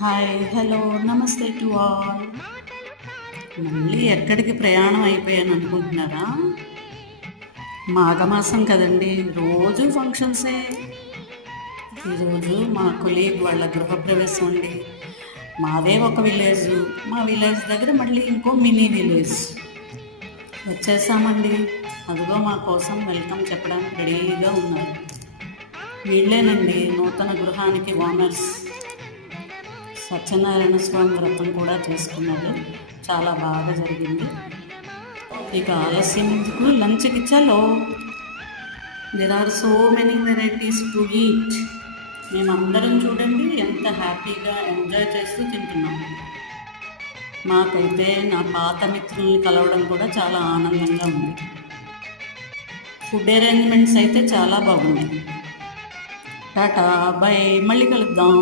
Hi hello నమస్తే to all. మళ్ళీ ఎక్కడికి ప్రయాణం అయిపోయాను అనుకుంటున్నారా? మాఘమాసం కదండి, రోజు ఫంక్షన్సే. ఈరోజు మా కొలీగ్ వాళ్ళ గృహప్రవేశం అండి. మాదే ఒక విలేజ్, మా విలేజ్ దగ్గర మళ్ళీ ఇంకో మినీ విలేజ్. వచ్చేసామండి. అదిగో మా కోసం వెల్కమ్ చెప్పడానికి రెడీగా ఉన్నారు. వీళ్ళేనండి నూతన గృహానికి ఓనర్స్. సత్యనారాయణ స్వామి వ్రతం కూడా చేసుకున్నారు, చాలా బాగా జరిగింది. ఇక ఆలస్యం ఎందుకు, లంచ్కి చలో. There are so many varieties to eat. మేమందరం చూడండి ఎంత హ్యాపీగా ఎంజాయ్ చేస్తూ తింటున్నాం. నాకైతే నా పాత మిత్రుల్ని కలవడం కూడా చాలా ఆనందంగా ఉంది. ఫుడ్ అరేంజ్మెంట్స్ అయితే చాలా బాగున్నాయి. టాటా బై, మళ్ళీ కలుద్దాం.